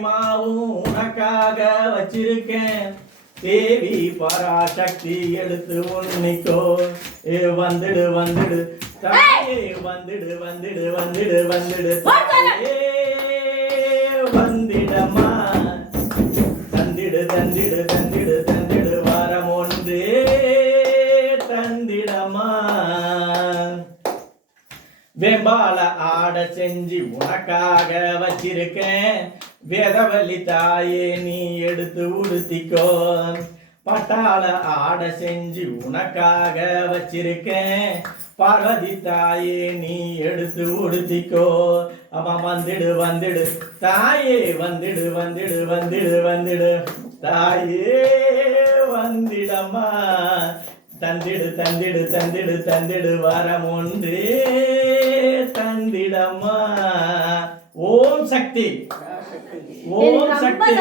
மாவும் உனக்காக வச்சிருக்கேன். தேவி பராசக்தி எடுத்து உன்னிக்கோ. ஏ வந்துடு வந்துடு. தாயே வந்துடு வந்துடு வந்துடு வந்துடு. தாயே வந்திடம்மா. தந்திடு தந்திடு தந்திடு தந்திடு. வாரம் ஒன்றே தந்திடம்மா. வெம்பால ஆட செஞ்சு உனக்காக வச்சிருக்கேன். வேதவல்லி தாயே நீ எடுத்து உடுத்திக்கோ பட்டாள ஆட செஞ்சு உனக்காக வச்சிருக்கேன். பார்வதி தாயே நீ எடுத்து உடுத்திக்கோ. அம்மா வந்துடு வந்துடு. தாயே வந்துடு வந்துடு வந்துடு வந்துடு. தாயே வந்திடம்மா. தந்திடு தந்திடு தந்திடு தந்திடு. வரம் ஒன்றே தந்திடம்மா. ஓம் சக்தி. ஓம் சக்தி.